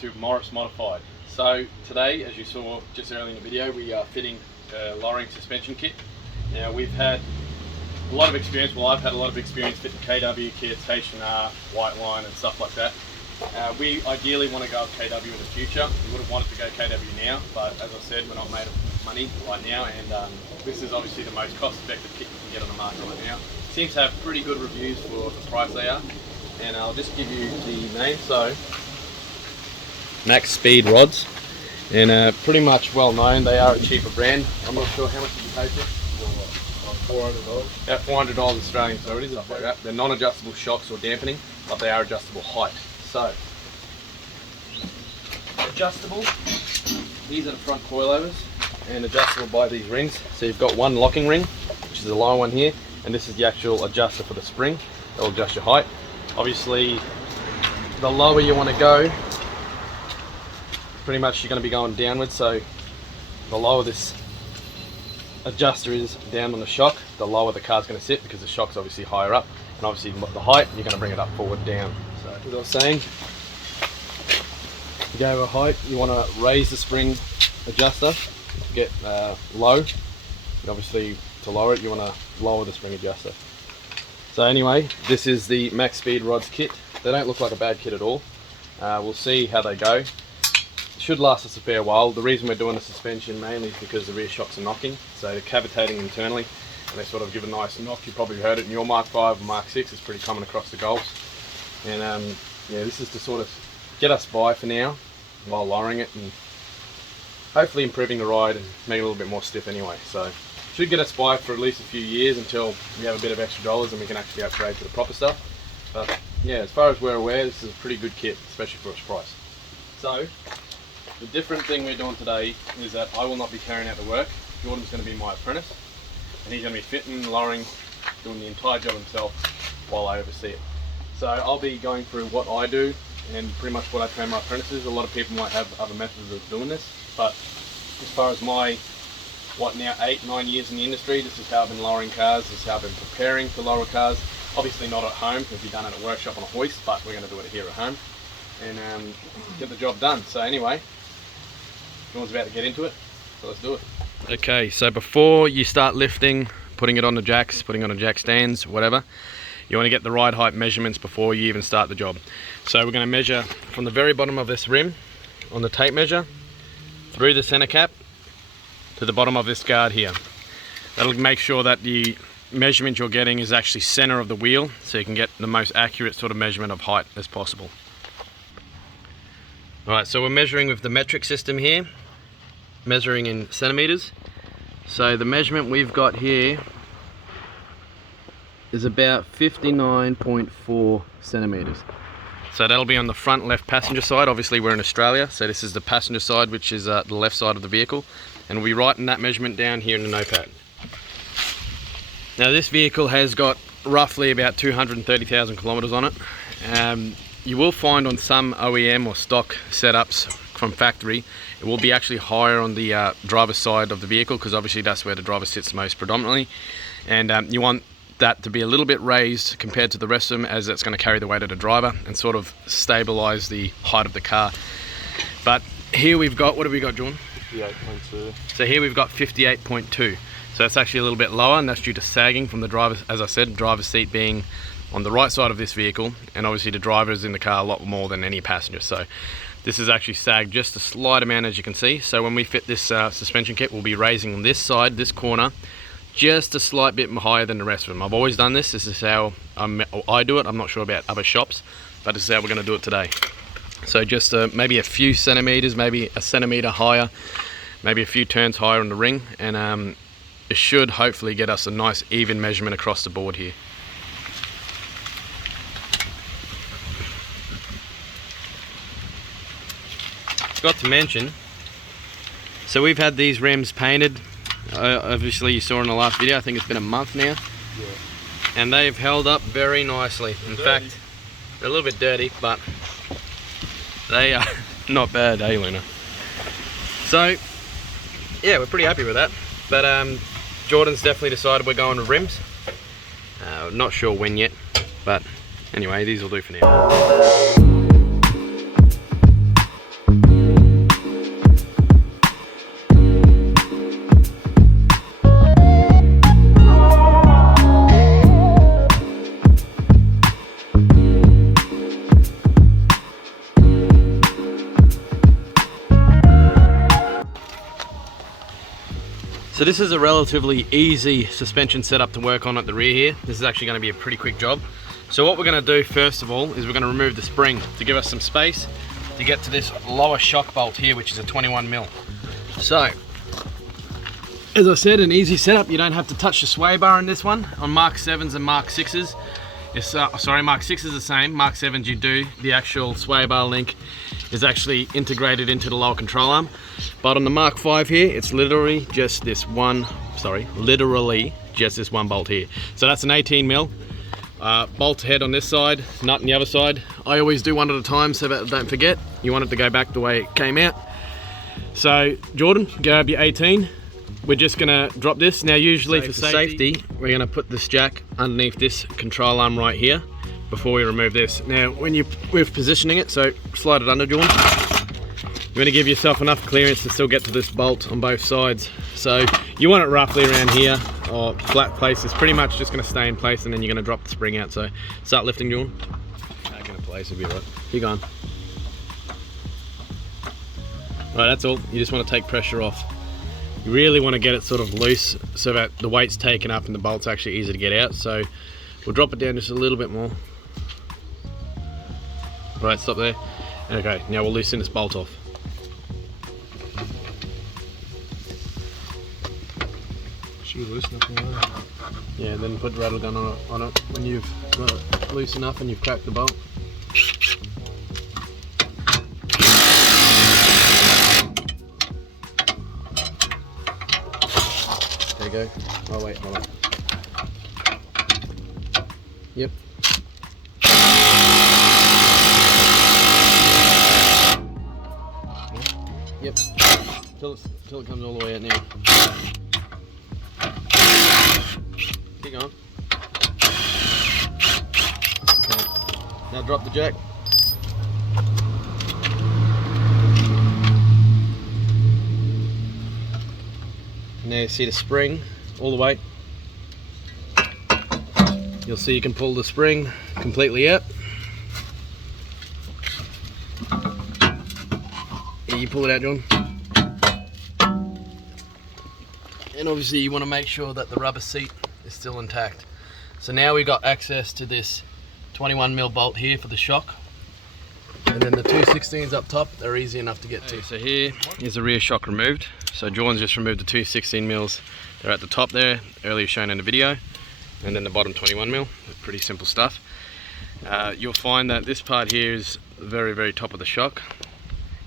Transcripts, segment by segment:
to Morris Modified. So today, as you saw just earlier in the video, we are fitting a lowering suspension kit. Now we've had a lot of experience, well I've had a lot of experience fitting KW kits, H&R, white line and stuff like that. We ideally want to go with KW in the future. We would have wanted to go KW now, but as I said, we're not made of money right now, and this is obviously the most cost-effective kit you can get on the market right now. Seems to have pretty good reviews for the price they are, and I'll just give you the name. So Max Speed rods, and pretty much well known. They are a cheaper brand. I'm not sure how much did you pay for it? $400. About $400 Australian, so it is stuff like that. They're non-adjustable shocks or dampening, but they are adjustable height. So adjustable. These are the front coilovers, and adjustable by these rings. So you've got one locking ring, which is the lower one here, and this is the actual adjuster for the spring. That will adjust your height. Obviously, the lower you want to go, pretty much you're going to be going downwards. So the lower this adjuster is down on the shock, the lower the car's going to sit, because the shock's obviously higher up, and obviously the height, you're going to bring it up, forward, down. So as I was saying, to go over height, you want to raise the spring adjuster to get low, and obviously to lower it, you want to lower the spring adjuster. So anyway, this is the Max Speed rods kit. They don't look like a bad kit at all. We'll see how they go. Should last us a fair while. The reason we're doing the suspension mainly is because the rear shocks are knocking, so they're cavitating internally, and they sort of give a nice knock. You probably heard it in your Mark 5 or Mark 6. It's pretty common across the Golfs, and yeah, this is to sort of get us by for now while lowering it, and hopefully improving the ride and make it a little bit more stiff anyway. So should get us by for at least a few years until we have a bit of extra dollars and we can actually upgrade to the proper stuff. But yeah, as far as we're aware, this is a pretty good kit, especially for its price. So the different thing we're doing today is that I will not be carrying out the work. Jordan's going to be my apprentice, and he's going to be fitting, lowering, doing the entire job himself while I oversee it. So I'll be going through what I do and pretty much what I train my apprentices. A lot of people might have other methods of doing this, but as far as my, what now, 8-9 years in the industry, this is how I've been lowering cars, this is how I've been preparing to lower cars. Obviously not at home, it'll be done at a workshop on a hoist, but we're going to do it here at home and get the job done. So anyway, Jordan's about to get into it, so let's do it. Okay, so before you start lifting, putting it on the jacks, putting on the jack stands, whatever, you want to get the ride height measurements before you even start the job. So we're going to measure from the very bottom of this rim on the tape measure through the center cap to the bottom of this guard here. That'll make sure that the measurement you're getting is actually center of the wheel, so you can get the most accurate sort of measurement of height as possible. Alright, so we're measuring with the metric system here, measuring in centimeters. So the measurement we've got here is about 59.4 centimeters. So that'll be on the front left passenger side. Obviously we're in Australia, so this is the passenger side, which is the left side of the vehicle, and we'll be writing that measurement down here in the notepad. Now this vehicle has got roughly about 230,000 kilometers on it. You will find on some OEM or stock setups from factory, it will be actually higher on the driver's side of the vehicle, because obviously that's where the driver sits most predominantly, and you want that to be a little bit raised compared to the rest of them, as it's going to carry the weight of the driver and sort of stabilize the height of the car. But here we've got, what have we got, John? 58.2. So here we've got 58.2. So it's actually a little bit lower, and that's due to sagging from the driver, as I said, driver's seat being on the right side of this vehicle, and obviously the driver is in the car a lot more than any passenger. So this is actually sagged just a slight amount, as you can see. So when we fit this suspension kit, we'll be raising this side, this corner, just a slight bit higher than the rest of them. I've always done this. This is how I do it. I'm not sure about other shops, but this is how we're going to do it today. So just maybe a few centimeters, maybe a centimeter higher, maybe a few turns higher on the ring, and it should hopefully get us a nice even measurement across the board here. Forgot to mention, so we've had these rims painted. Obviously you saw in the last video, I think it's been a month now. Yeah. And they've held up very nicely. In fact, they're a little bit dirty, but they are not bad, eh, Luna? So yeah, we're pretty happy with that. But Jordan's definitely decided we're going to rims. Not sure when yet, but anyway, these will do for now. So this is a relatively easy suspension setup to work on at the rear here. This is actually going to be a pretty quick job. So what we're going to do first of all is we're going to remove the spring to give us some space to get to this lower shock bolt here, which is a 21mm. So, as I said, an easy setup. You don't have to touch the sway bar in this one. On Mark 7s and Mark 6s, Mark 6 is the same. Mark 7s you do. The actual sway bar link is actually integrated into the lower control arm. But on the Mark 5 here, it's literally just this one, bolt here. So that's an 18mm. Bolt head on this side, nut on the other side. I always do one at a time so that don't forget. You want it to go back the way it came out. So Jordan, grab your 18. We're just gonna drop this. Now usually for safety, we're gonna put this jack underneath this control arm right here before we remove this. Now when we're positioning it, so slide it under, Jordan. You're gonna give yourself enough clearance to still get to this bolt on both sides. So you want it roughly around here or flat place. It's pretty much just gonna stay in place and then you're gonna drop the spring out. So start lifting, Jordan. Back into place, it'll be right. Keep going. Right, that's all. You just want to take pressure off. You really want to get it sort of loose so that the weight's taken up and the bolt's actually easy to get out. So we'll drop it down just a little bit more. Right, stop there. Okay, now we'll loosen this bolt off. Should we loosen up now? Yeah, then put the rattle gun on it when you've got it loose enough and you've cracked the bolt. There you go. Oh wait, hold on. Yep. Yep. Till it comes all the way out now. Keep going. Okay. Now drop the jack. Now you see the spring all the way. You'll see you can pull the spring completely out. Yeah, you pull it out, John. And obviously you want to make sure that the rubber seat is still intact. So now we've got access to this 21mm bolt here for the shock. And then the 216s up top, they're easy enough to get to. So here is the rear shock removed. So Jordan's just removed the 216mm. They're at the top there, earlier shown in the video. And then the bottom 21mm, pretty simple stuff. You'll find that this part here is very, very top of the shock.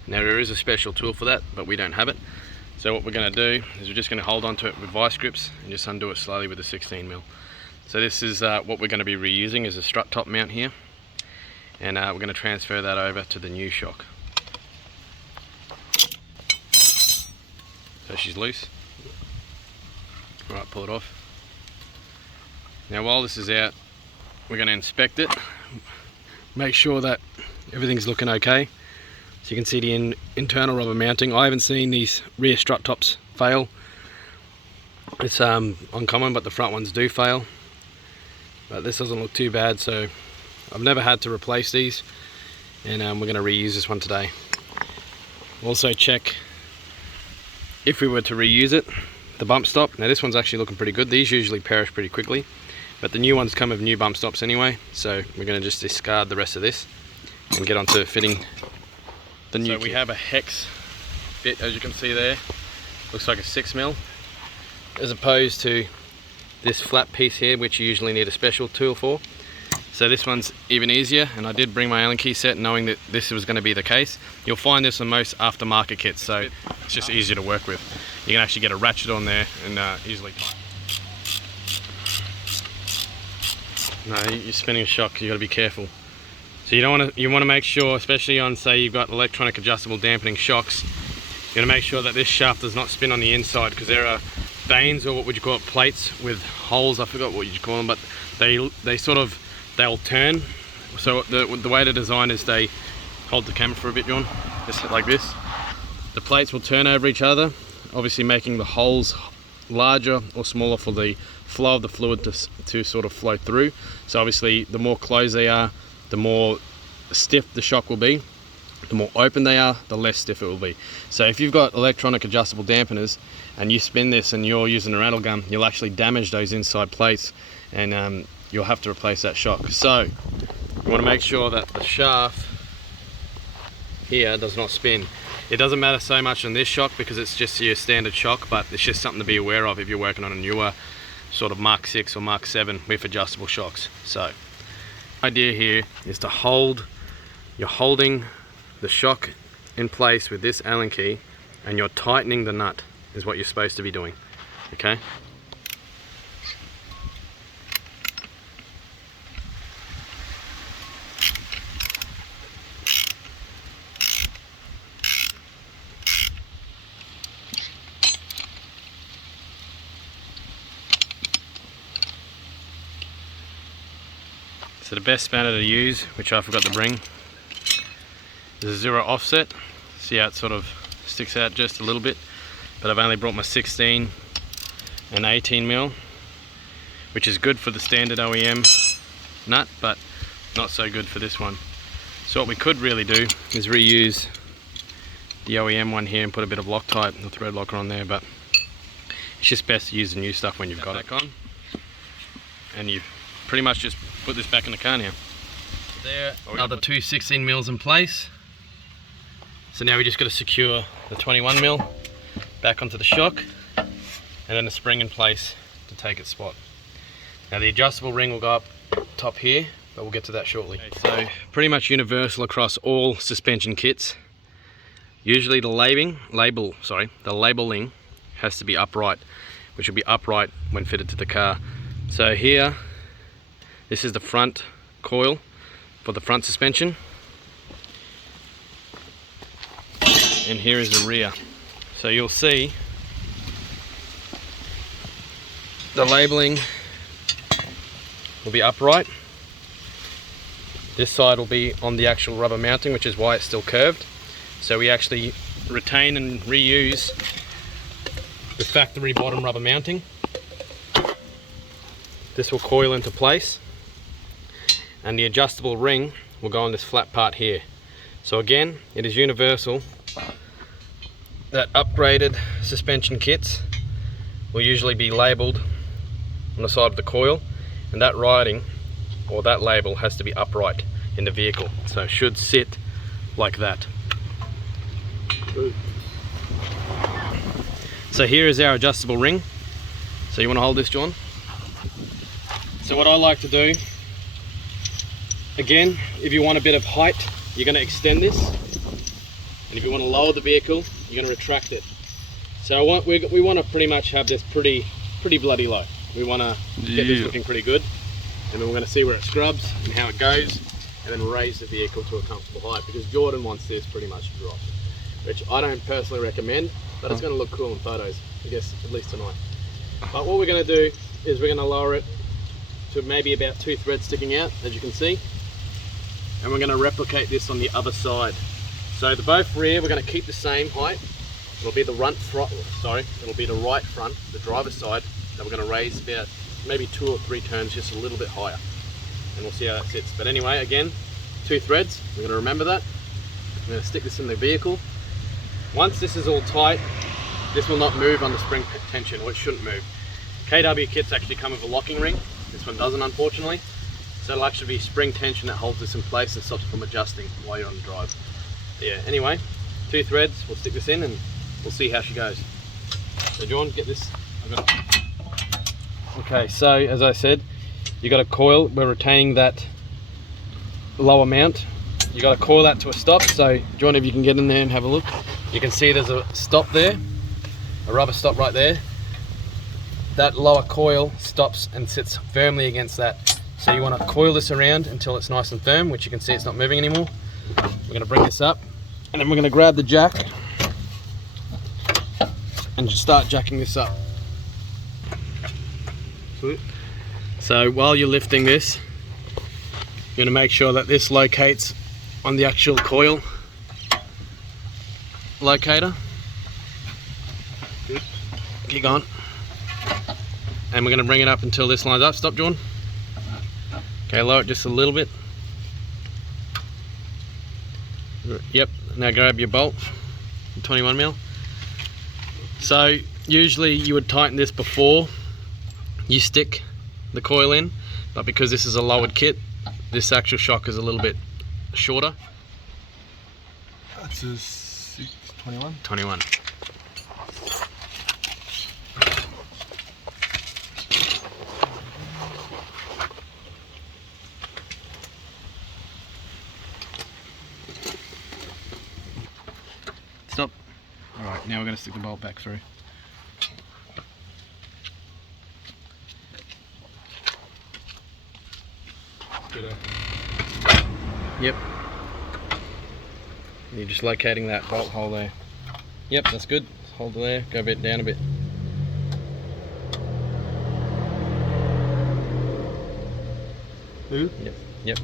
Now there is a special tool for that, but we don't have it. So what we're gonna do is we're just gonna hold onto it with vice grips and just undo it slowly with a 16mm. So this is what we're gonna be reusing as a strut top mount here. And we're going to transfer that over to the new shock. So she's loose. Alright, pull it off. Now while this is out, we're going to inspect it. Make sure that everything's looking okay. So you can see the internal rubber mounting. I haven't seen these rear strut tops fail. It's uncommon, but the front ones do fail. But this doesn't look too bad, so I've never had to replace these, and we're going to reuse this one today. Also check, if we were to reuse it, the bump stop. Now this one's actually looking pretty good. These usually perish pretty quickly, but the new ones come with new bump stops anyway, so we're going to just discard the rest of this and get onto fitting the new kit. We have a hex bit, as you can see there. Looks like a 6mm, as opposed to this flat piece here, which you usually need a special tool for. So this one's even easier, and I did bring my Allen key set knowing that this was going to be the case. You'll find this on most aftermarket kits, so it's just easier to work with. You can actually get a ratchet on there and easily tighten. No, you're spinning a shock, you got to be careful. So you want to make sure, especially on, say you've got electronic adjustable dampening shocks, you got to make sure that this shaft does not spin on the inside, because there are vanes, or what would you call it, plates with holes. I forgot what you call them, but they'll turn. So the way to design is they hold the camera for a bit, John, just like this. The plates will turn over each other, obviously making the holes larger or smaller for the flow of the fluid to sort of flow through. So obviously the more closed they are, the more stiff the shock will be. The more open they are, the less stiff it will be. So if you've got electronic adjustable dampeners and you spin this and you're using a rattle gun, you'll actually damage those inside plates, and you'll have to replace that shock. So you want to make sure that the shaft here does not spin. It doesn't matter so much on this shock because it's just your standard shock, but it's just something to be aware of if you're working on a newer sort of Mark 6 or Mark 7 with adjustable shocks. So the idea here is to hold, you're holding the shock in place with this Allen key and you're tightening the nut is what you're supposed to be doing, okay? So the best spanner to use, which I forgot to bring, is a 0 offset. See how it sort of sticks out just a little bit, but I've only brought my 16 and 18 mil, which is good for the standard OEM nut, but not so good for this one. So what we could really do is reuse the OEM one here and put a bit of Loctite, the thread locker on there, but it's just best to use the new stuff when you've got it on. And you've pretty much just put this back in the car now. There are the two 16 mils in place. So now we just got to secure the 21 mil back onto the shock and then the spring in place to take its spot. Now the adjustable ring will go up top here, but we'll get to that shortly. Okay, so pretty much universal across all suspension kits. Usually the labeling has to be upright, which will be upright when fitted to the car. So here, this is the front coil for the front suspension. And here is the rear. So you'll see the labeling will be upright. This side will be on the actual rubber mounting, which is why it's still curved. So we actually retain and reuse the factory bottom rubber mounting. This will coil into place and the adjustable ring will go on this flat part here. So again, it is universal that upgraded suspension kits will usually be labelled on the side of the coil, and that writing or that label has to be upright in the vehicle, so it should sit like that. So here is our adjustable ring. So you want to hold this, John? So what I like to do, again, if you want a bit of height, you're going to extend this, and if you want to lower the vehicle, you're going to retract it. So we want to pretty much have this pretty bloody low. We want to get this looking pretty good, and then we're going to see where it scrubs and how it goes, and then raise the vehicle to a comfortable height, because Jordan wants this pretty much dropped, which I don't personally recommend, but it's going to look cool in photos, I guess, at least tonight. But what we're going to do is we're going to lower it to maybe about 2 threads sticking out, as you can see, and we're going to replicate this on the other side. So the both rear, we're going to keep the same height. It'll be the right front, the driver's side, that we're going to raise about maybe 2 or 3 turns, just a little bit higher, and we'll see how that sits. But anyway, again, 2 threads, we're going to remember that. I'm going to stick this in the vehicle. Once this is all tight, this will not move on the spring tension, or it shouldn't move. KW kits actually come with a locking ring. This one doesn't, unfortunately. So it'll actually be spring tension that holds this in place and stops it from adjusting while you're on the drive. But yeah, anyway, 2 threads, we'll stick this in and we'll see how she goes. So John, get this. Okay, so as I said, you got a coil, we're retaining that lower mount. You got to coil that to a stop. So John, if you can get in there and have a look, you can see there's a stop there, a rubber stop right there. That lower coil stops and sits firmly against that. So you want to coil this around until it's nice and firm, which you can see it's not moving anymore. We're going to bring this up, and then we're going to grab the jack and just start jacking this up. So while you're lifting this, you're going to make sure that this locates on the actual coil locator. Keep going. And we're going to bring it up until this lines up. Stop, John. Okay, lower it just a little bit. Yep, now grab your bolt, 21mm. So usually you would tighten this before you stick the coil in, but because this is a lowered kit, this actual shock is a little bit shorter. That's a 621. 21. Stop. Alright, now we're going to stick the bolt back through. Yep. You're just locating that bolt hole there. Yep, that's good. Hold it there, go a bit down a bit. Yep, yep.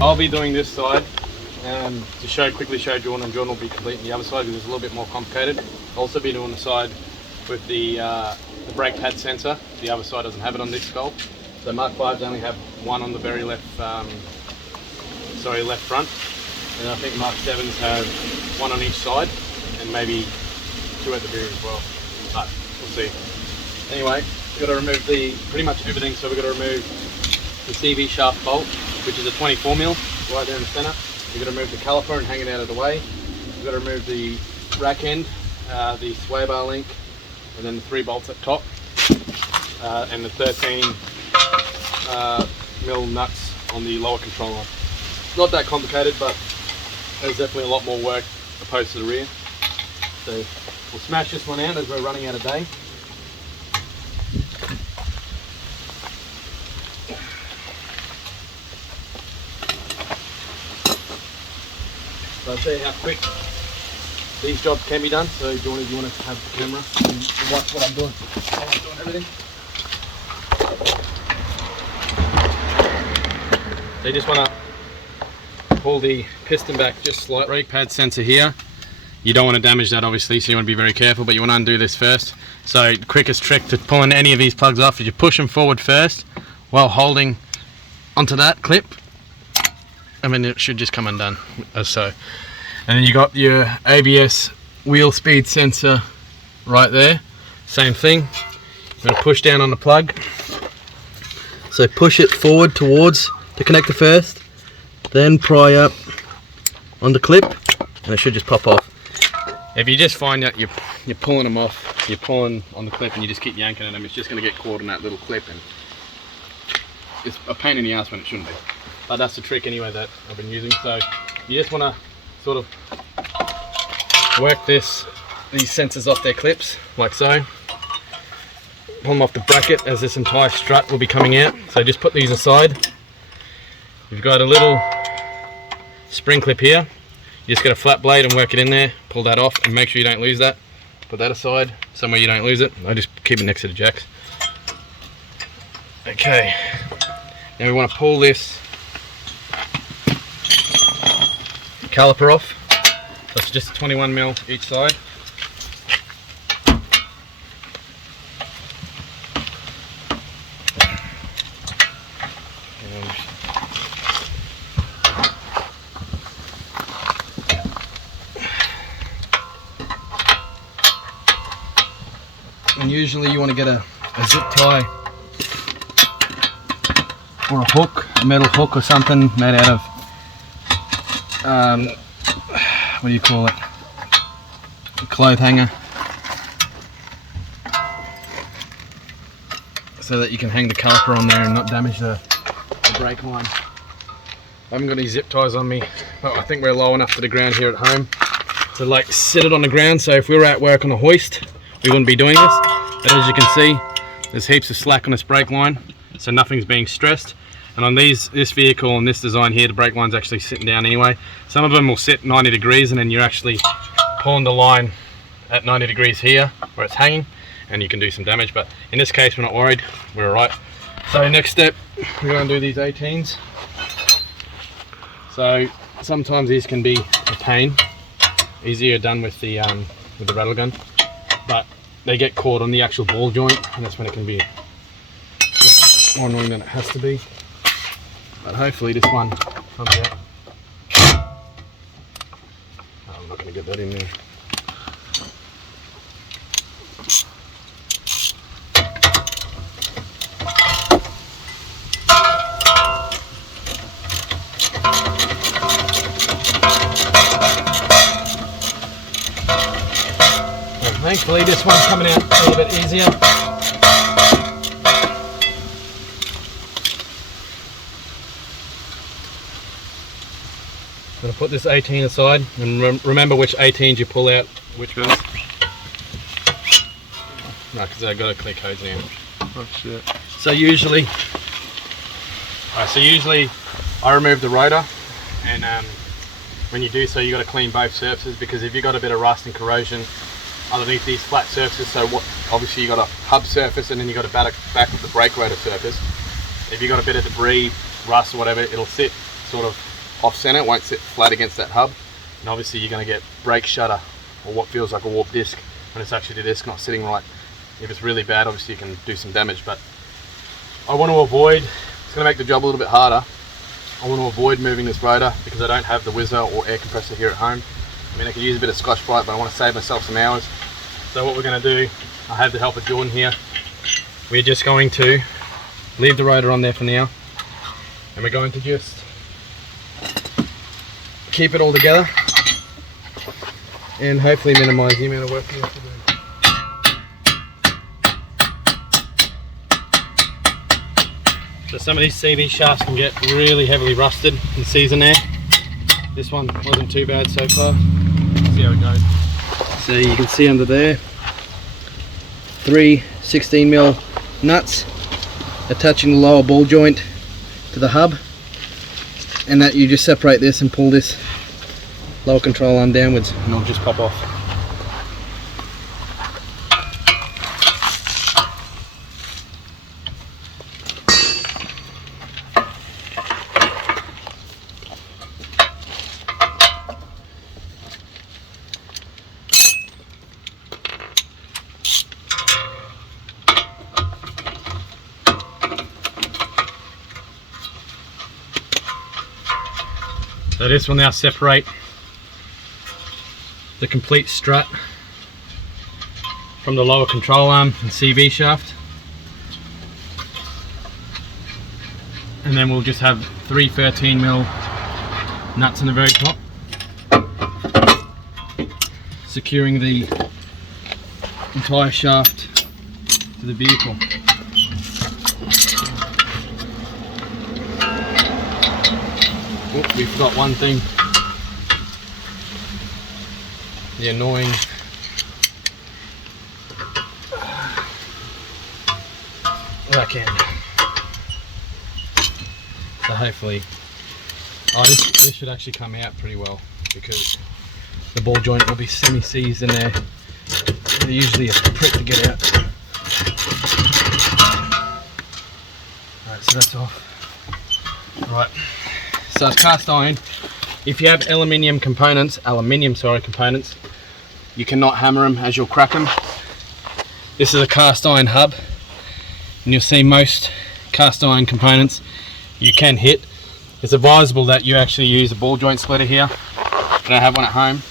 I'll be doing this side to quickly show Jordan, and Jordan will be completing the other side because it's a little bit more complicated. I'll also be doing the side with the brake pad sensor. The other side doesn't have it on this Golf. So Mark 5s only have one on the very left front, and I think Mark 7s have one on each side, and maybe two at the rear as well. But we'll see. Anyway, we've got to remove pretty much everything. So we've got to remove the CV shaft bolt, which is a 24mm right there in the center. We've got to remove the caliper and hang it out of the way. We've got to remove the rack end, the sway bar link, and then the 3 bolts at top, and the 13mm nuts on the lower control arm. Not that complicated, but there's definitely a lot more work opposed to the rear. So we'll smash this one out as we're running out of day. So I'll show you how quick these jobs can be done. So Jordan, if you want to have the camera and watch what I'm doing. I'm doing everything. So you just want to pull the piston back just slightly. Brake pad sensor here. You don't want to damage that obviously, so you want to be very careful, but you want to undo this first. So the quickest trick to pulling any of these plugs off is you push them forward first while holding onto that clip. I mean, it should just come undone as so. And then you got your ABS wheel speed sensor right there. Same thing. You're going to push down on the plug. So push it forward towards the connector first, then pry up on the clip, and it should just pop off. If you just find that you're pulling them off, you're pulling on the clip and you just keep yanking at them, it's just going to get caught in that little clip, and it's a pain in the ass when it shouldn't be. But that's the trick anyway that I've been using. So you just want to sort of work these sensors off their clips, like so. Pull them off the bracket as this entire strut will be coming out. So just put these aside. You've got a little spring clip here. You just get a flat blade and work it in there, pull that off and make sure you don't lose that. Put that aside, somewhere you don't lose it. I just keep it next to the jacks. Okay, now we want to pull this caliper off. So it's just 21mm each side. And usually you want to get a zip tie or a hook, a metal hook or something made out of what do you call it, a clothes hanger, so that you can hang the caliper on there and not damage the brake line. I haven't got any zip ties on me, but I think we're low enough to the ground here at home to like sit it on the ground, so if we were at work on a hoist we wouldn't be doing this. But as you can see, there's heaps of slack on this brake line, so nothing's being stressed. And on this vehicle and this design here, the brake line's actually sitting down anyway. Some of them will sit 90 degrees and then you're actually pulling the line at 90 degrees here where it's hanging, and you can do some damage. But in this case we're not worried, we're alright. So next step, we're going to do these 18s. So sometimes these can be a pain, easier done with the rattle gun, but they get caught on the actual ball joint and that's when it can be more annoying than it has to be. But hopefully this one comes out. Oh, I'm not going to get that in there. Well, thankfully this one's coming out a little bit easier. I'm going to put this 18 aside and remember which 18s you pull out which first. No, because I've got to clear codes now. Oh shit. So usually I remove the rotor, and when you do so you got to clean both surfaces, because if you've got a bit of rust and corrosion underneath these flat surfaces, so obviously you got a hub surface and then you got a back of the brake rotor surface. If you got a bit of debris, rust or whatever, it'll sit sort of off center, it won't sit flat against that hub, and obviously you're going to get brake shutter or what feels like a warped disc when it's actually the disc not sitting right. If it's really bad, obviously you can do some damage, but I want to avoid, it's going to make the job a little bit harder, I want to avoid moving this rotor because I don't have the whizzer or air compressor here at home. I mean, I could use a bit of Scotch-Brite, but I want to save myself some hours. So what we're going to do, I have the help of Jordan here, we're just going to leave the rotor on there for now, and we're going to just keep it all together and hopefully minimize the amount of work we have to do. So some of these CV shafts can get really heavily rusted in season there. This one wasn't too bad so far. Let's see how it goes. So you can see under there 3 16mm nuts attaching the lower ball joint to the hub, and that you just separate this and pull this lower control arm downwards and it'll just pop off. So this will now separate the complete strut from the lower control arm and CV shaft, and then we'll just have 3 13mm nuts on the very top, securing the entire shaft to the vehicle. Oh, we forgot one thing. The annoying back end. So hopefully, this should actually come out pretty well because the ball joint will be semi-seized in there. They're usually a prick to get out. Alright, so that's off. Right, so it's cast iron. If you have aluminium components, you cannot hammer them as you'll crack them. This is a cast iron hub, and you'll see most cast iron components you can hit. It's advisable that you actually use a ball joint splitter here. I don't have one at home,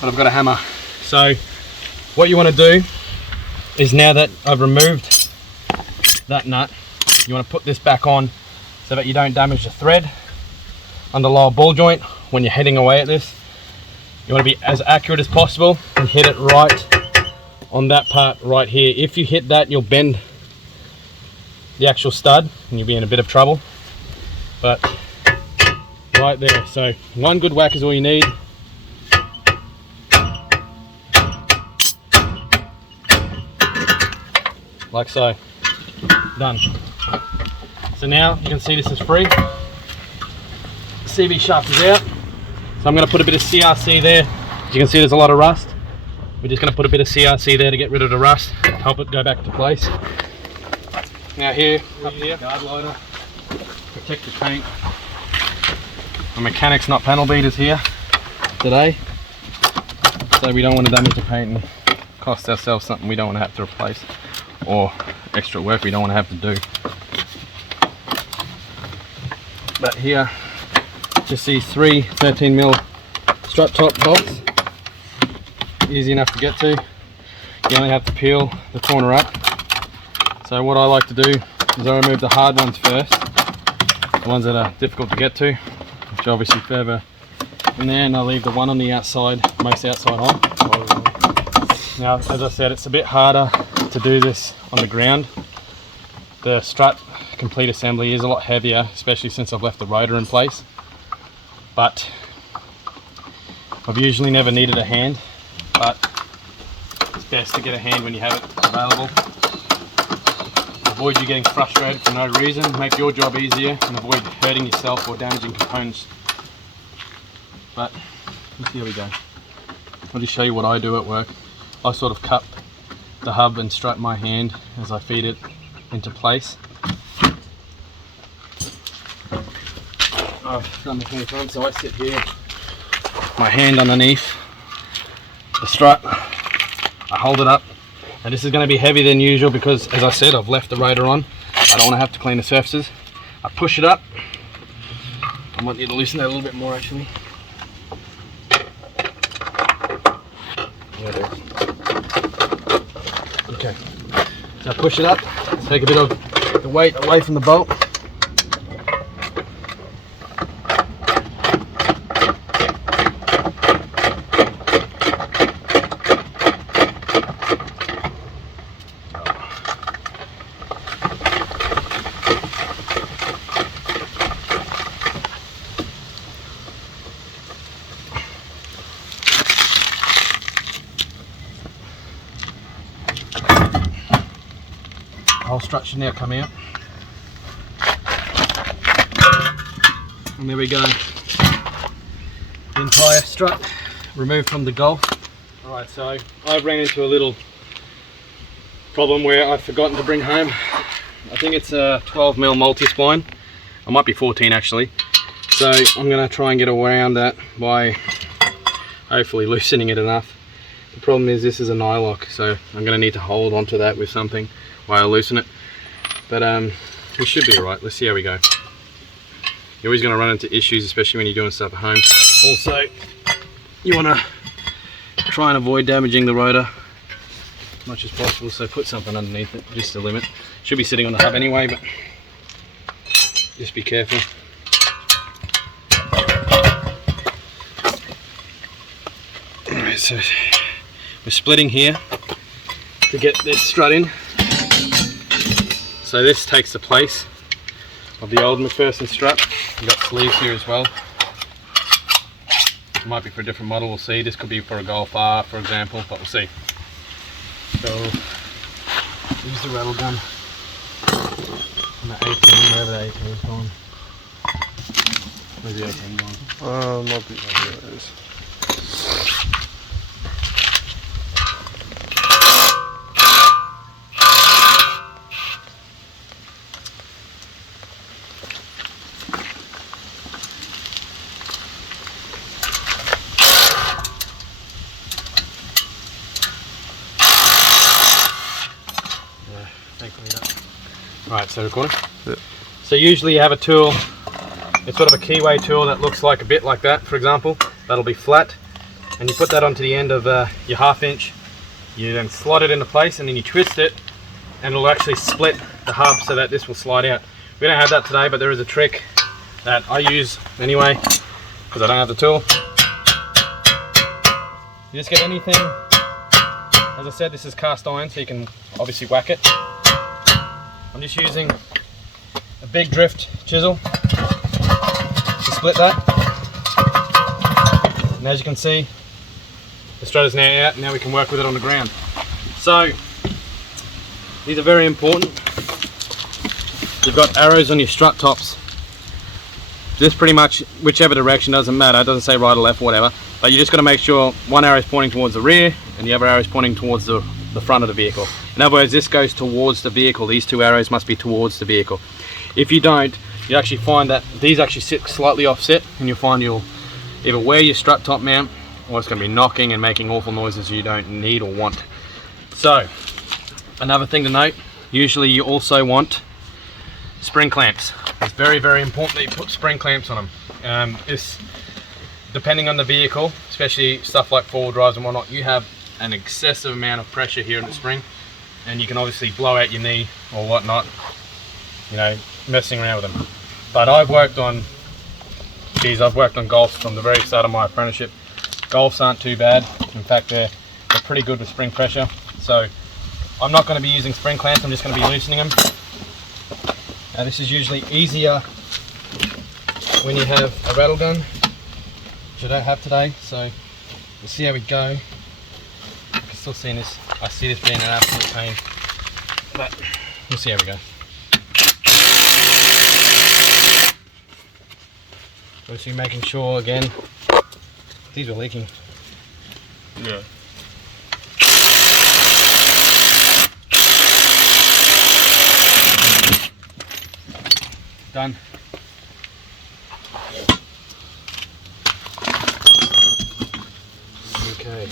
but I've got a hammer. So what you want to do is, now that I've removed that nut, you want to put this back on so that you don't damage the thread on the lower ball joint when you're heading away at this. You want to be as accurate as possible and hit it right on that part right here. If you hit that, you'll bend the actual stud and you'll be in a bit of trouble. But right there, so one good whack is all you need. Like so. Done. So now you can see this is free. The CV shaft is out. So I'm going to put a bit of CRC there. As you can see, there's a lot of rust. We're just going to put a bit of CRC there to get rid of the rust, help it go back to place. Now here, up here, guard liner, protect the paint. My mechanics, not panel beaters, here today, so we don't want to damage the paint and cost ourselves something we don't want to have to replace, or extra work we don't want to have to do. But here, just these three 13mm strut top bolts, easy enough to get to. You only have to peel the corner up. So what I like to do is I remove the hard ones first, the ones that are difficult to get to, which are obviously further in there, and I leave the one on the outside, most outside on. Now, as I said, it's a bit harder to do this on the ground. The strut complete assembly is a lot heavier, especially since I've left the rotor in place. But I've usually never needed a hand, but it's best to get a hand when you have it available. Avoid you getting frustrated for no reason, make your job easier, and avoid hurting yourself or damaging components. But let's see how we go. I'll just show you what I do at work. I sort of cup the hub and strut my hand as I feed it into place. I've done the thing front, so I sit here, my hand underneath the strut, I hold it up, and this is going to be heavier than usual because, as I said, I've left the rotor on. I don't want to have to clean the surfaces. I push it up. I might need to loosen that a little bit more actually. There it is. Okay, so I push it up, take a bit of the weight away from the bolt. Whole strut should now come out, and there we go, the entire strut removed from the Golf. Alright, so I ran into a little problem where I've forgotten to bring home, I think it's a 12mm multi-spline, it might be 14 actually, so I'm going to try and get around that by hopefully loosening it enough. The problem is this is a nylock, so I'm going to need to hold onto that with something while I loosen it, but we should be alright. Let's see how we go. You're always going to run into issues, especially when you're doing stuff at home. Also, you want to try and avoid damaging the rotor as much as possible, so put something underneath it just to limit. Should be sitting on the hub anyway, but just be careful. Alright, so we're splitting here. to get this strut in. So this takes the place of the old McPherson strut. You've got sleeves here as well. It might be for a different model, we'll see. This could be for a Golf R, for example, but we'll see. So use the rattle gun on the 18, wherever the 18 is gone. Where's the 18 gone? Might be there it is. Alright, so recording? Yep. So usually you have a tool, it's sort of a keyway tool that looks like a bit like that, for example. That'll be flat, and you put that onto the end of your 1/2 inch. You then slot it into place, and then you twist it, and it'll actually split the hub so that this will slide out. We don't have that today, but there is a trick that I use anyway, because I don't have the tool. You just get anything, as I said, this is cast iron, so you can obviously whack it. I'm just using a big drift chisel to split that. And as you can see, the strut is now out, and now we can work with it on the ground. So, these are very important. You've got arrows on your strut tops. This pretty much, whichever direction, doesn't matter, it doesn't say right or left or whatever, but you just got to make sure one arrow is pointing towards the rear and the other arrow is pointing towards the front of the vehicle. In other words, this goes towards the vehicle. These two arrows must be towards the vehicle. If you don't, you actually find that these actually sit slightly offset, and you'll find you'll either wear your strut top mount, or it's going to be knocking and making awful noises you don't need or want. So, another thing to note, usually you also want spring clamps. It's very, very important that you put spring clamps on them. Depending on the vehicle, especially stuff like 4-wheel drives and whatnot, you have an excessive amount of pressure here in the spring, and you can obviously blow out your knee or whatnot, you know, messing around with them. But I've worked on Golfs from the very start of my apprenticeship. Golfs aren't too bad. In fact, they're pretty good with spring pressure. So I'm not going to be using spring clamps, I'm just going to be loosening them. Now this is usually easier when you have a rattle gun, which I don't have today, so we'll see how we go. I can still see this, I see this being an absolute pain, but we'll see how we go. Obviously making sure again, these are leaking. Yeah. Done. Okay.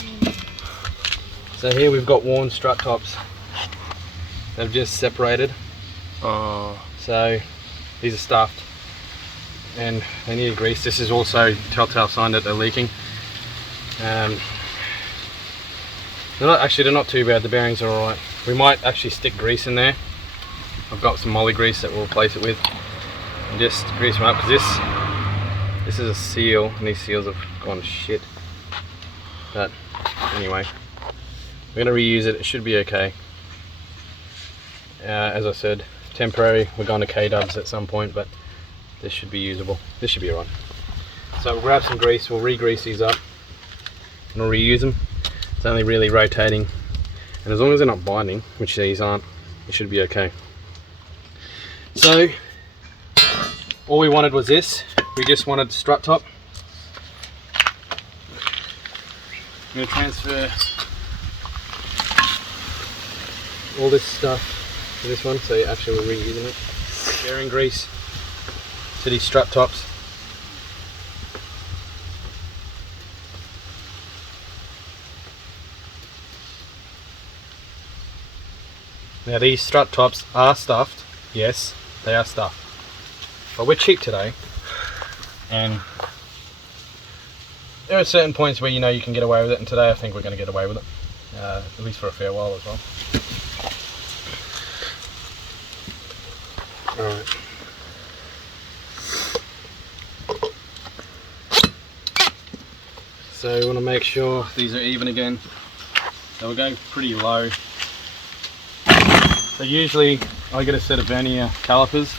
So here we've got worn strut tops. They've just separated. So these are stuffed and they need grease. This is also telltale sign that they're leaking. They're not too bad. The bearings are alright. We might actually stick grease in there. I've got some molly grease that we'll replace it with, and just grease them up, because this is a seal, and these seals have gone to shit. But anyway, we're going to reuse it. It should be okay. As I said, temporary. We're going to K-dubs at some point, but this should be usable. This should be alright. So we'll grab some grease, we'll re-grease these up, and we'll reuse them. It's only really rotating, and as long as they're not binding, which these aren't, it should be okay. So all we wanted was this. We just wanted the strut top. I'm going to transfer all this stuff to this one, so actually we're reusing it. Bearing grease to these strut tops. Now these strut tops are stuffed, yes, they are stuffed. But we're cheap today, and there are certain points where you know you can get away with it, and today I think we're going to get away with it, at least for a fair while as well. Alright. So we want to make sure these are even again. So we'll go pretty low So usually I get a set of vernier calipers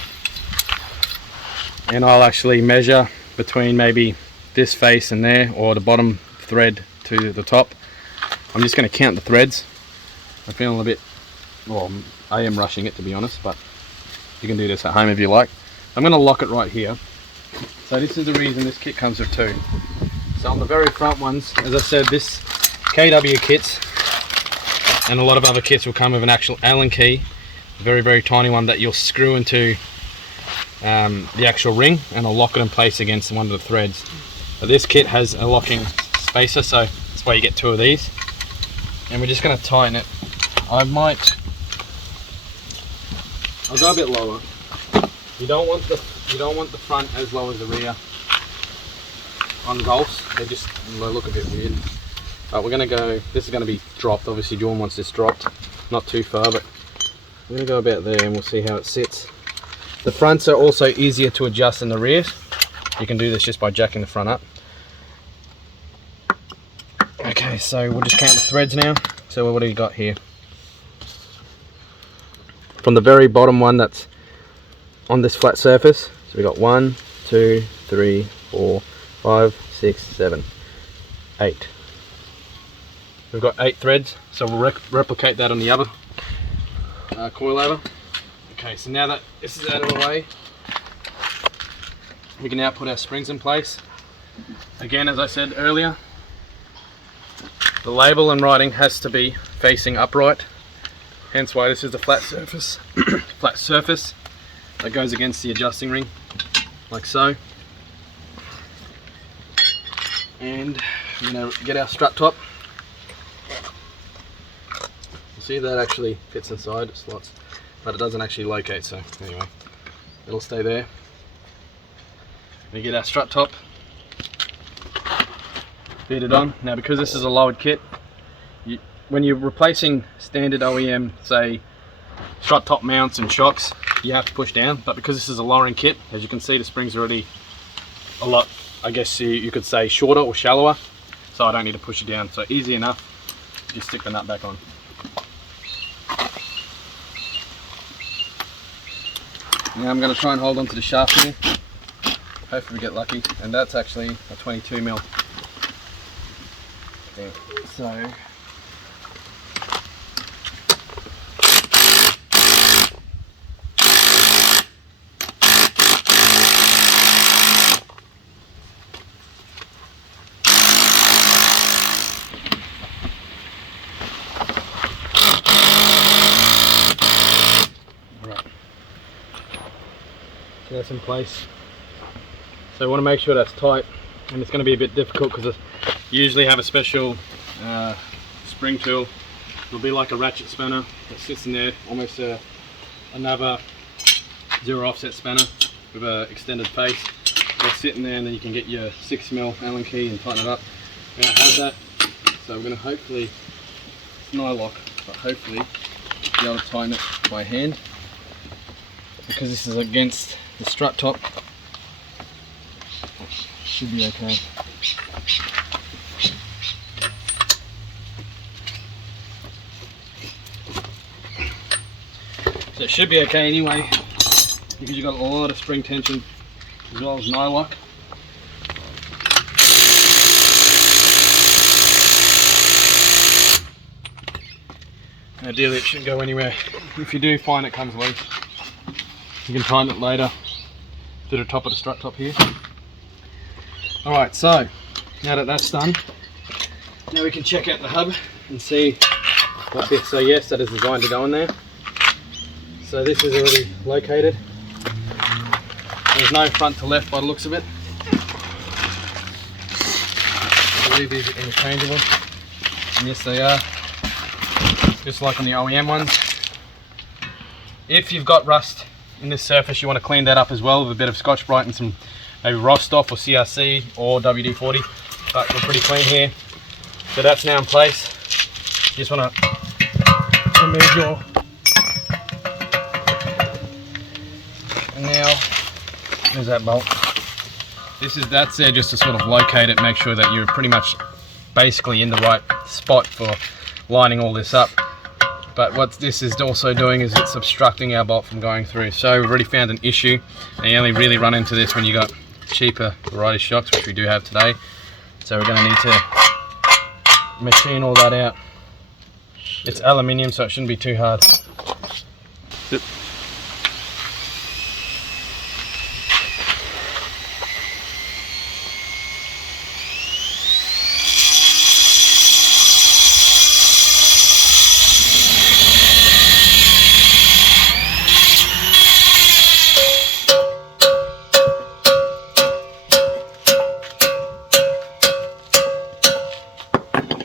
and I'll actually measure between maybe this face and there, or the bottom thread to the top. I'm just going to count the threads. I'm feeling a bit, well, I am rushing it to be honest, but you can do this at home if you like. I'm going to lock it right here. So this is the reason this kit comes with two. So on the very front ones, as I said, this KW kits and a lot of other kits will come with an actual Allen key, a very, very tiny one that you'll screw into the actual ring, and I'll lock it in place against one of the threads. But this kit has a locking spacer, so that's why you get two of these. And we're just going to tighten it. I'll go a bit lower. You don't want the front as low as the rear on Golfs. They look a bit weird. But we're going to go, this is going to be dropped. Obviously Dawn wants this dropped, not too far, but we're going to go about there and we'll see how it sits. The fronts are also easier to adjust than the rears. You can do this just by jacking the front up. Okay, so we'll just count the threads now. So what do you got here? From the very bottom one that's on this flat surface, so we got 1, 2, 3, 4, 5, 6, 7, 8. We've got 8 threads, so we'll replicate that on the other coilover. Okay, so now that this is out of the way, we can now put our springs in place. Again, as I said earlier, the label and writing has to be facing upright, hence why this is the flat surface. Flat surface that goes against the adjusting ring, like so. And we're going to get our strut top. See, that actually fits inside, it slots, but it doesn't actually locate, so anyway, it'll stay there. We get our strut top, feed it on. Now because this is a lowered kit, when you're replacing standard OEM, say, strut top mounts and shocks, you have to push down, but because this is a lowering kit, as you can see, the springs are already a lot, I guess you could say, shorter or shallower, so I don't need to push it down, so easy enough, just stick the nut back on. Now I'm going to try and hold on to the shaft here, hopefully we get lucky, and that's actually a 22mm. Okay, so that's in place. So I want to make sure that's tight, and it's going to be a bit difficult because I usually have a special spring tool. It'll be like a ratchet spanner that sits in there, almost another zero offset spanner with an extended face. It'll sit in there, and then you can get your 6mm Allen key and tighten it up. We don't have that, so we're going to hopefully, it's nylock, but hopefully be able to tighten it by hand, because this is against the strut top. Should be okay. So it should be okay anyway, because you've got a lot of spring tension as well as nylock. Ideally it shouldn't go anywhere. If you do find it comes loose, you can tighten it later to the top of the strut top here. Alright, so now that that's done, now we can check out the hub and see what bits. So yes, that is designed to go in there. So this is already located. There's no front to left by the looks of it. I believe these are interchangeable. And yes, they are. Just like on the OEM ones. If you've got rust in this surface, you want to clean that up as well with a bit of Scotch-Brite and some maybe Rostoff or CRC or WD-40, but we're pretty clean here. So that's now in place. You just want to remove your, and now there's that bolt. That's there just to sort of locate it, make sure that you're pretty much basically in the right spot for lining all this up. but what this is also doing is it's obstructing our bolt from going through. So we've already found an issue, and you only really run into this when you got cheaper variety shocks, which we do have today. So we're going to need to machine all that out. It's aluminium, so it shouldn't be too hard. Yep.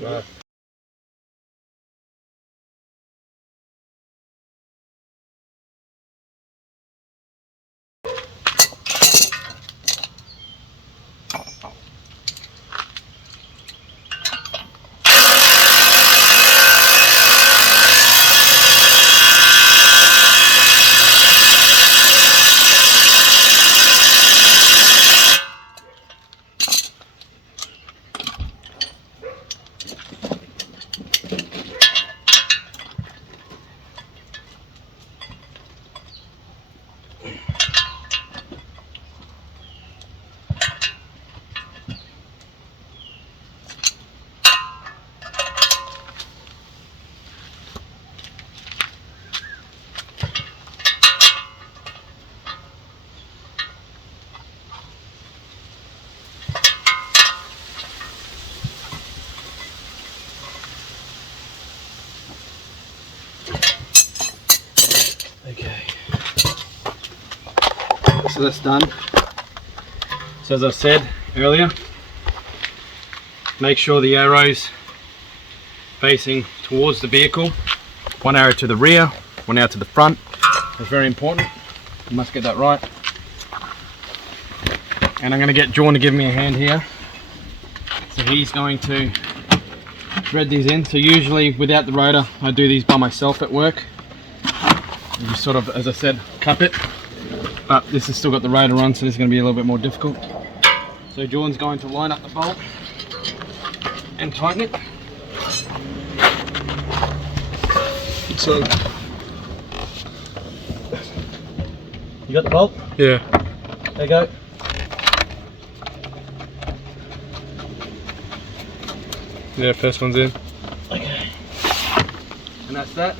Right. Okay, so that's done. So as I said earlier, make sure the arrow's facing towards the vehicle. One arrow to the rear, one arrow to the front. That's very important. You must get that right. And I'm going to get John to give me a hand here. So he's going to thread these in. So usually without the rotor, I do these by myself at work. You sort of, as I said, cup it, but this has still got the rotor on, so this is going to be a little bit more difficult. So Jordan's going to line up the bolt and tighten it. So, You got the bolt? yeah. There you go. Yeah, first one's in. Okay. And that's that.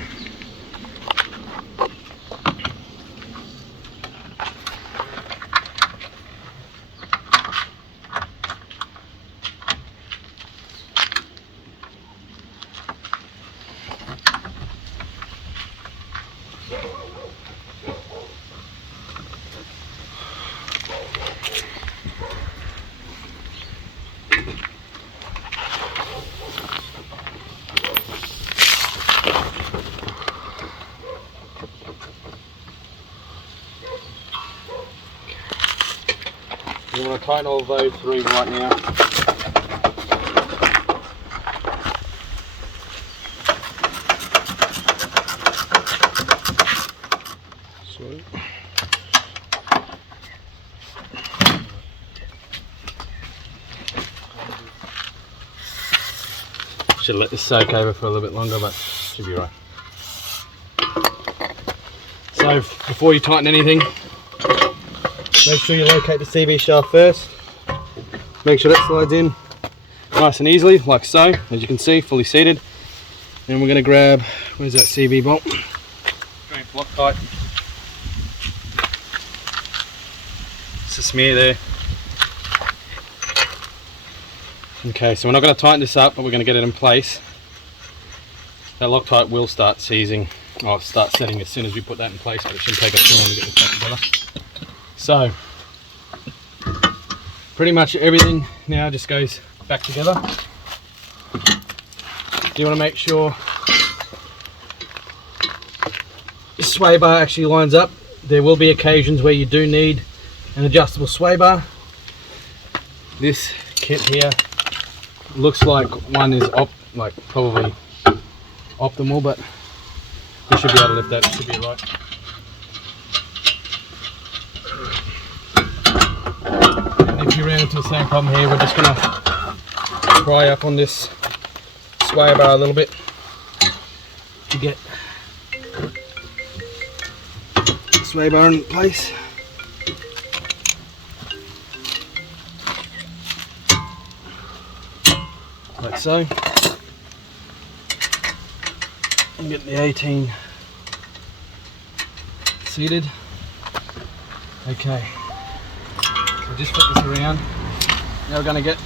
You want to tighten all of those through right now. Sweet. Should let this soak over for a little bit longer, but should be right. So before you tighten anything, make sure you locate the CV shaft first. Make sure that slides in nice and easily, like so. As you can see, fully seated. And we're going to grab, where's that CV bolt? Strength Loctite. It's a smear there. Okay, so we're not going to tighten this up, but we're going to get it in place. That Loctite will start seizing, or start setting as soon as we put that in place, but it shouldn't take us too long to get this back together. So, pretty much everything now just goes back together. You want to make sure this sway bar actually lines up. There will be occasions where you do need an adjustable sway bar. This kit here looks like one is probably optimal, but we should be able to lift that. It should be right. And if you ran into the same problem here, we're just going to pry up on this sway bar a little bit, to get the sway bar in place. Like so. And get the 18 seated. Okay. So just put this around. Now we're going to get.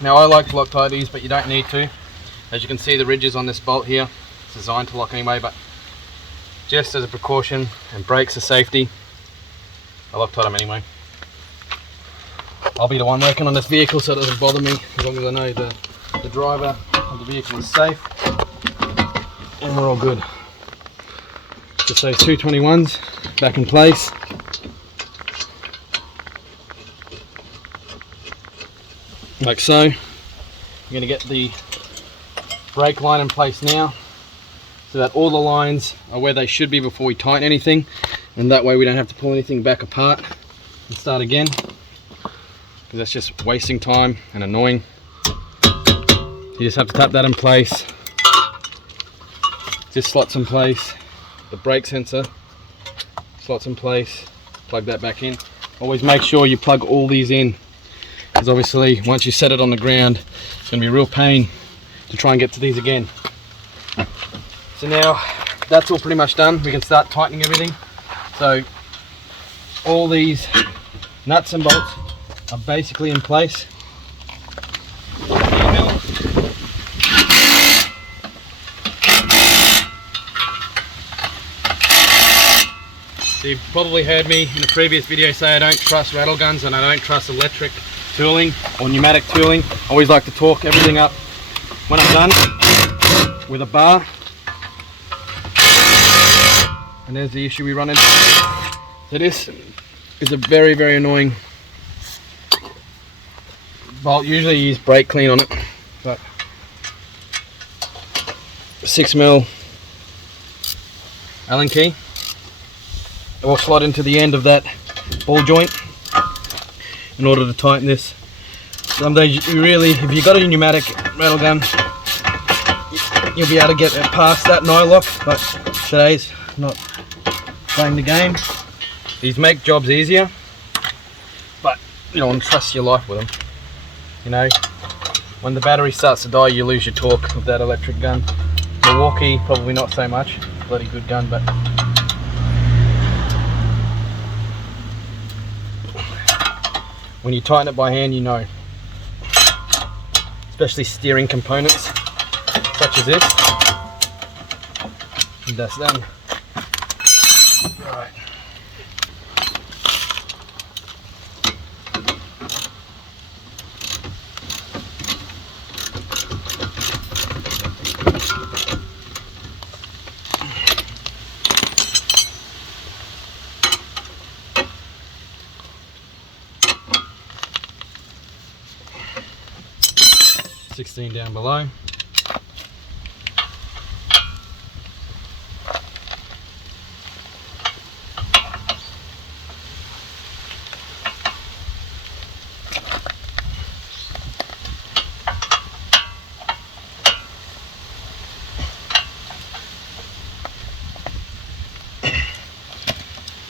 Now I like to Loctite these, but you don't need to. As you can see, the ridges on this bolt here, it's designed to lock anyway, but just as a precaution and brakes for safety, I Loctite them anyway. I'll be the one working on this vehicle, so it doesn't bother me, as long as I know the driver of the vehicle is safe, and we're all good. Just those 221s back in place. Like so. I'm going to get the brake line in place now, so that all the lines are where they should be before we tighten anything, and that way we don't have to pull anything back apart and start again, because that's just wasting time and annoying. You just have to tap that in place, just slots in place, the brake sensor slots in place, plug that back in. Always make sure you plug all these in, because obviously once you set it on the ground, it's going to be a real pain to try and get to these again. So now that's all pretty much done, we can start tightening everything. So all these nuts and bolts are basically in place. So you've probably heard me in a previous video say I don't trust rattle guns and I don't trust electric tooling or pneumatic tooling. I always like to torque everything up when I'm done with a bar. And there's the issue we run into. So this is a very, very annoying bolt. Usually you use brake clean on it, but 6mm Allen key. It will slot into the end of that ball joint in order to tighten this. Some days you really, if you've got a pneumatic rattle gun, you'll be able to get it past that nylock, but today's not playing the game. These make jobs easier, but you don't want to trust your life with them. You know, when the battery starts to die, you lose your torque of that electric gun. Milwaukee, probably not so much. Bloody good gun, but when you tighten it by hand, you know. Especially steering components, such as this. And that's done. Right. $16 down below.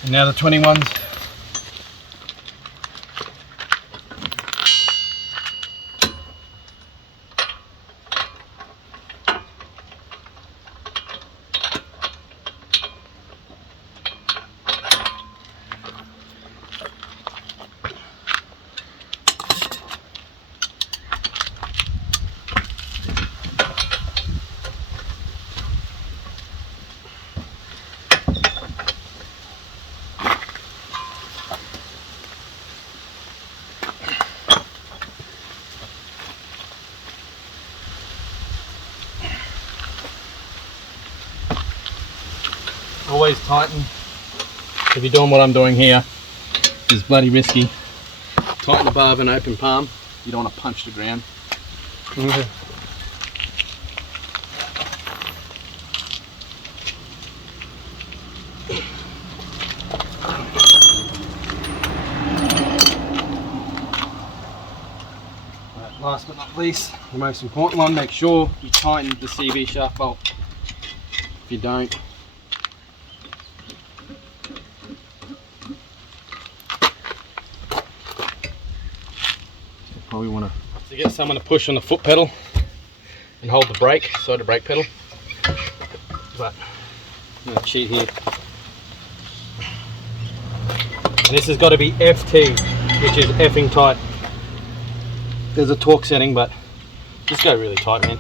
And now the 21s. Always tighten. If you're doing what I'm doing here, it's bloody risky. Tighten the bar with an open palm. You don't want to punch the ground. Okay. Last but not least, the most important one, make sure you tighten the CV shaft bolt. if you don't, you probably want to get someone to push on the foot pedal and hold the brake, so the brake pedal. But I'm going to cheat here. And this has got to be FT, which is effing tight. There's a torque setting, but just go really tight, man.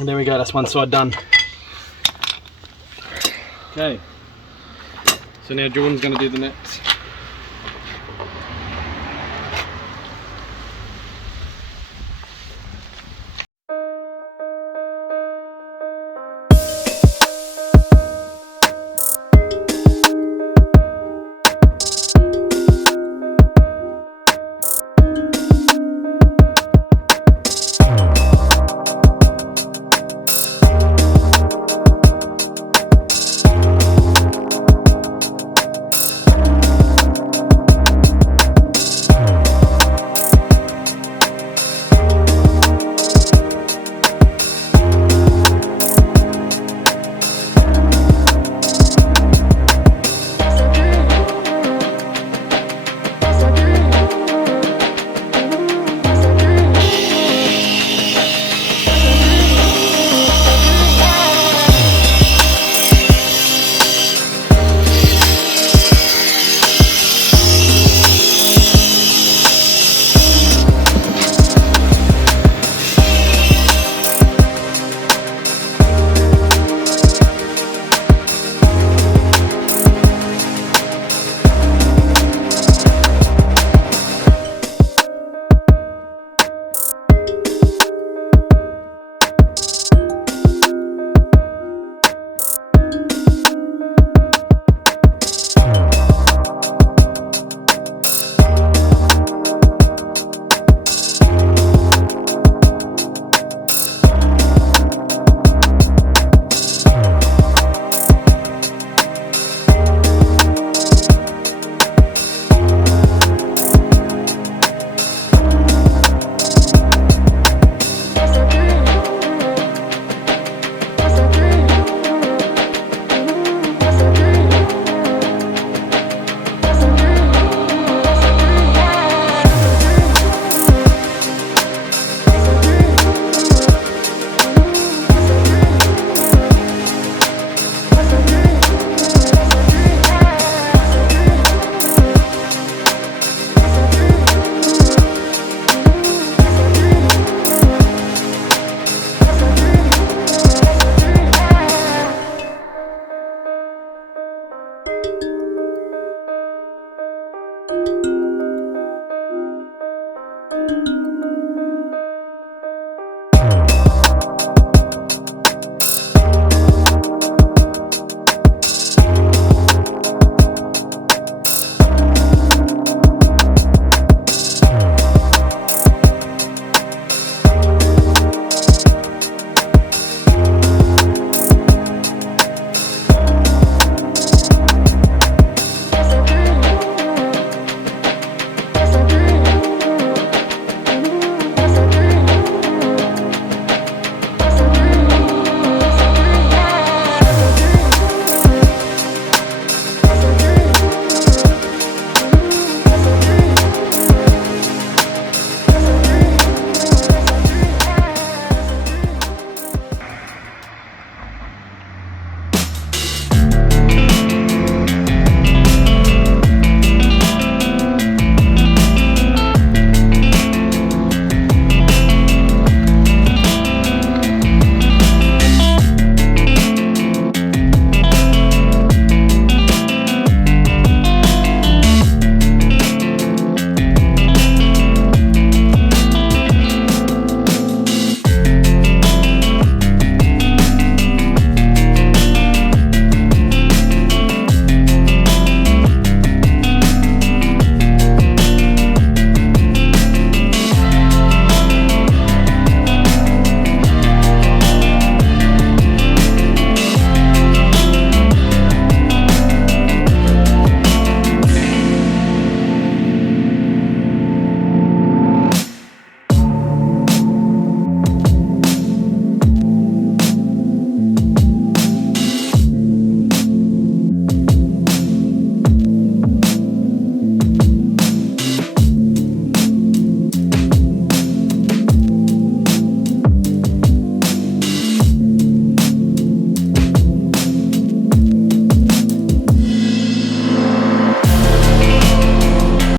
And there we go, that's one side done. Okay, so now Jordan's going to do the next.